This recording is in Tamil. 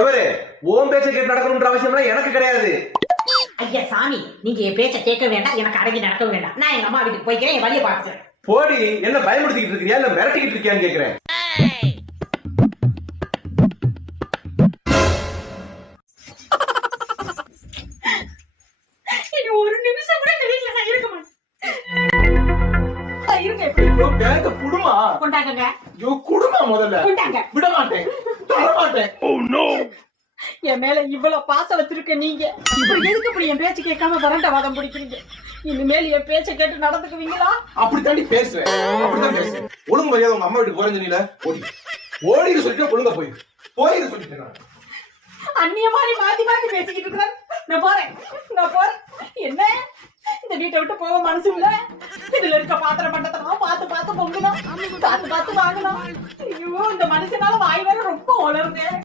இவரு ஓம் பேச்ச கேட்டு நடக்கணும்ன்ற அவசியம்லாம் எனக்கு கிடையாது. ஐயா சாமி நீங்க என் பேச்ச கேட்க வேண்டாம் எனக்கு அடங்கி நடக்க வேண்டாம். நான் எங்க அம்மா வீட்டுக்கு போய்க்கிறேன் என் வழியை பார்த்துக்கிறேன். போடி என்ன பயமுறுத்திக்கிட்டு இருக்கியா இல்ல மிரட்டிக்கிட்டு இருக்கியான்னு கேக்குறேன். ஒரு நிமிஷம் கூட வீட்டுல நான் இருக்க மாட்டேன். இருங்க. எப்படி ஐயோ பேங்க குடுமா கொண்டாங்க ஐயோ குடுமா முதல்ல. கொண்டாங்க. விட மாட்டேன் என் மேல இவ்வளவு பாசம் வச்சிருக்க நீங்க. இப்படி எதுக்கு இப்படி என் பேச்சு கேட்காம வரண்ட வாதம் பிடிக்கிறீங்க இனிமேல் என் பேச்ச கேட்டு நடந்துக்குவீங்களா? அப்படித்தாண்டி பேசுவேன். அப்படித்தான் பேசுவேன். ஒழுங்கு மரியாதை உங்க அம்மா வீட்டுக்கு போறேன்னு சொன்னீல ஓடி சொல்லிட்டு ஒழுங்கா போய். போயிரு சொல்லிட்டு நான். அந்நிய மாதிரி மாத்தி மாத்தி பேசிக்கிட்டு இருக்கிறேன் நான் போறேன். நான் போறேன். என்ன? இந்த வீட்டை விட்டு போக மனசு இல்ல? இதுல இருக்க பாத்திரம் பண்டத்தெல்லாம் பார்த்து பார்த்து பொங்கணும் பார்த்து பார்த்து வாங்கலாம் ஐயோ இந்த மனுஷனால வாய் வேற ரொம்ப உளருது